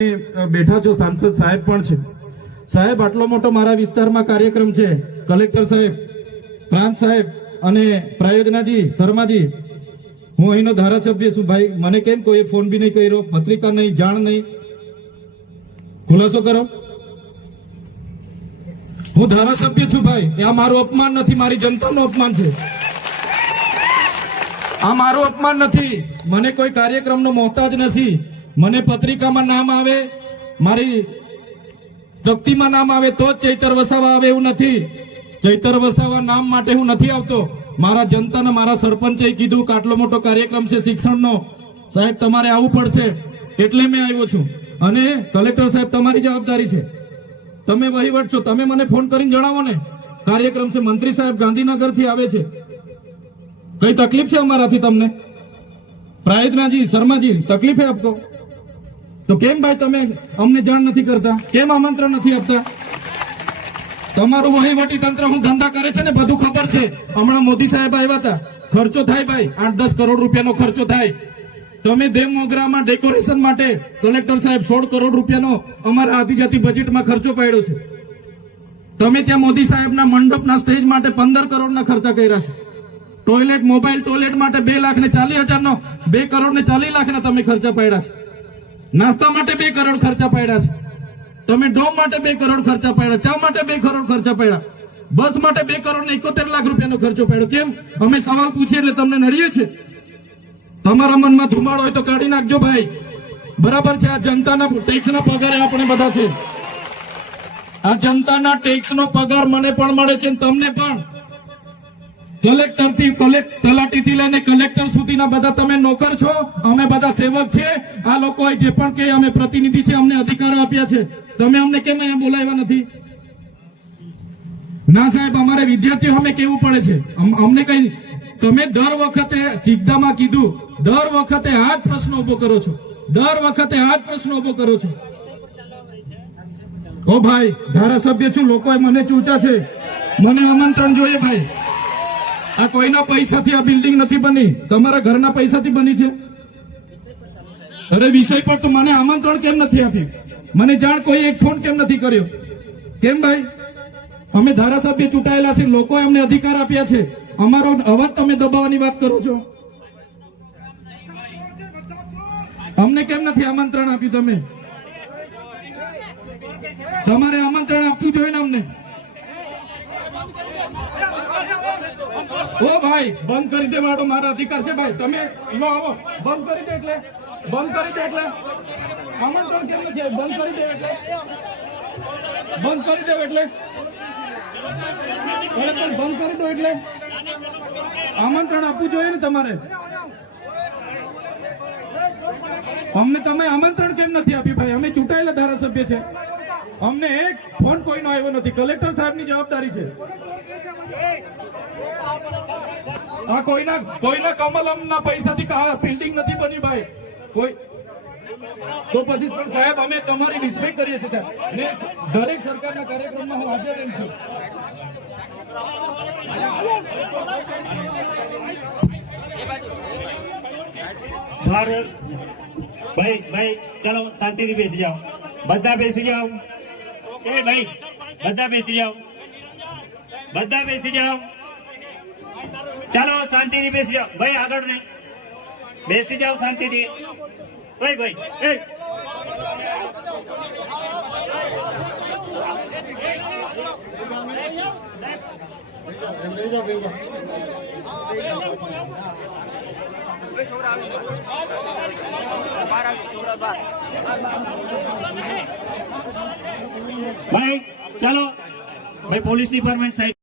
બેઠા છો સાંસદ સાહેબ પણ છે સાહેબ આટલો મોટો મારા વિસ્તારમાં કાર્યક્રમ છે કલેક્ટર સાહેબ પ્રાંત સાહેબ અને પ્રાયોજનાજી શર્માજી હું અહીંનો ધારાસભ્ય છું ભાઈ મને કેમ કોઈ ફોન બી નહીં કર્યો પત્રિકા નહીં જાણ નહીં ખુલાસો કરો હું ધારાસભ્ય છું ભાઈ આ મારું અપમાન નથી મારી જનતાનું અપમાન છે આ મારું અપમાન નથી મને કોઈ કાર્યક્રમનો મોહતાજ નથી મને પત્રિકામાં નામ આવે મારી તકતીમાં નામ આવે તો જ ચૈતર વસાવા આવે એવું નથી ચૈતર વસાવા નામ માટે હું નથી આવતો મારા જનતાને મારા સરપંચે કીધું કે આટલો મોટો કાર્યક્રમ છે શિક્ષણનો સાહેબ તમારે આવવું પડશે એટલે મેં આવ્યો છું અને કલેક્ટર સાહેબ તમારી જવાબદારી છે તમે વહીવટ છો તમે મને ફોન કરીને જણાવો ને કાર્યક્રમ છે મંત્રી સાહેબ ગાંધીનગરથી આવે છે કઈ તકલીફ છે અમારાથી તમને પ્રાયોજનાજી શર્માજી તકલીફ है आपको તો કેમ ભાઈ તમે અમને જાણ નથી કરતા કેમ આમંત્રણ નથી આપતા તમારું વહીવટી તંત્ર હું ધંધા કરે છે ને બધું ખબર છે હમણાં મોદી સાહેબ આવ્યા હતા ખર્ચો થાય ભાઈ 8-10 કરોડ રૂપિયાનો ખર્ચો થાય તમે દેવ મોગરામાં ડેકોરેશન માટે કલેક્ટર સાહેબ 16 કરોડ રૂપિયાનો અમારા આદિજાતિ બજેટમાં ખર્ચો પાડ્યો છે તમે ત્યાં મોદી સાહેબના મંડપના સ્ટેજ માટે 15 કરોડના ખર્ચા કર્યા છે ટોયલેટ મોબાઈલ ટોયલેટ માટે 2,40,000 નો 2 કરોડ ને 40 લાખના તમે ખર્ચા પાડ્યા છે નાસ્તા માટે 2 કરોડ ખર્ચા પાડ્યા છે તમે ડોમ માટે 2 કરોડ ખર્ચા પાડ્યા ચા માટે 2 કરોડ ખર્ચા પાડ્યા બસ માટે 2 કરોડ ને 71 લાખ રૂપિયાનો ખર્ચો પાડ્યો કેમ અમે સવાલ પૂછીએ એટલે તમને નડીએ છે તમારા મનમાં ધુમાડો હોય તો કાઢી નાખજો ભાઈ બરાબર છે આ જનતાના ટેક્સના પગારે આપણે બધા છે આ જનતાના ટેક્સનો પગાર મને પણ મળે છે તમને પણ કલેક્ટર થી તલાટી થી લઈને કલેક્ટર સુધીના બધા તમે નોકર છો અમે બધા સેવક છે આ લોકો જે પણ કે અમે પ્રતિનિધિ છે અમને અધિકારો આપ્યા છે તમે અમને કેમ અહીંયા બોલાવ્યા નથી ના સાહેબ અમારે વિદ્યાર્થીઓ અમે કેવું પડે છે અમને કઈ તમે દર વખતે ચિકદામાં કીધું દર વખતે આ જ પ્રશ્ન ઉભો કરો છો દર વખતે આ જ પ્રશ્ન ઉભો કરો છો ઓ ભાઈ ધારાસભ્ય છું લોકોએ મને ચૂંટ્યા છે મને આમંત્રણ જોઈએ ભાઈ આ કોઈના પૈસાથી આ બિલ્ડિંગ નથી બની તમારા ઘરના પૈસાથી બની છે અરે વિષય પર તો મને આમંત્રણ કેમ નથી આપ્યું મને જાણ કોઈ એક ફોન કેમ નથી કર્યો કેમ ભાઈ અમે ધારાસભ્ય ચૂંટાયેલા છે લોકોએ અમને અધિકાર આપ્યા છે અમારો અવાજ તમે દબાવવાની વાત કરો છો અમને કેમ નથી આમંત્રણ આપ્યું તમે તમારે આમંત્રણ આપવું જોઈએ ને અમને ઓ ભાઈ બંધ કરી દેવાડો મારા અધિકાર છે ભાઈ તમે આવો બંધ કરી દે એટલે આમંત્રણ કેમ નથી બંધ કરી દે એટલે બંધ કરી દો એટલે બંધ કરી દો એટલે આમંત્રણ આપવું જોઈએ ને તમારે અમને તમે આમંત્રણ કેમ નથી આપ્યું ભાઈ અમે ચૂંટાયેલા ધારાસભ્ય છે અમને એક ફોન કોઈનો આવ્યો નથી કલેક્ટર સાહેબની જવાબદારી છે આ કોઈના કમલમના પૈસાથી બિલ્ડિંગ નથી બની ભાઈ કોઈ તો પછી પણ સાહેબ અમે તમારી રિસ્પેક્ટ કરીએ છીએ સાહેબ ને દરેક સરકારના કાર્યક્રમમાં હું હાજર રહું છું ભારત ભાઈ ચલો શાંતિથી બેસી જાઓ બધા બેસી જાઓ એ ભાઈ બધા બેસી જાઓ ચાલો શાંતિથી બેસી જાઓ ભાઈ આગળ નહીં બેસી જાઓ શાંતિથી ભાઈ એ ભાઈ ચાલો ભાઈ પોલીસ ડિપાર્ટમેન્ટ સાહેબ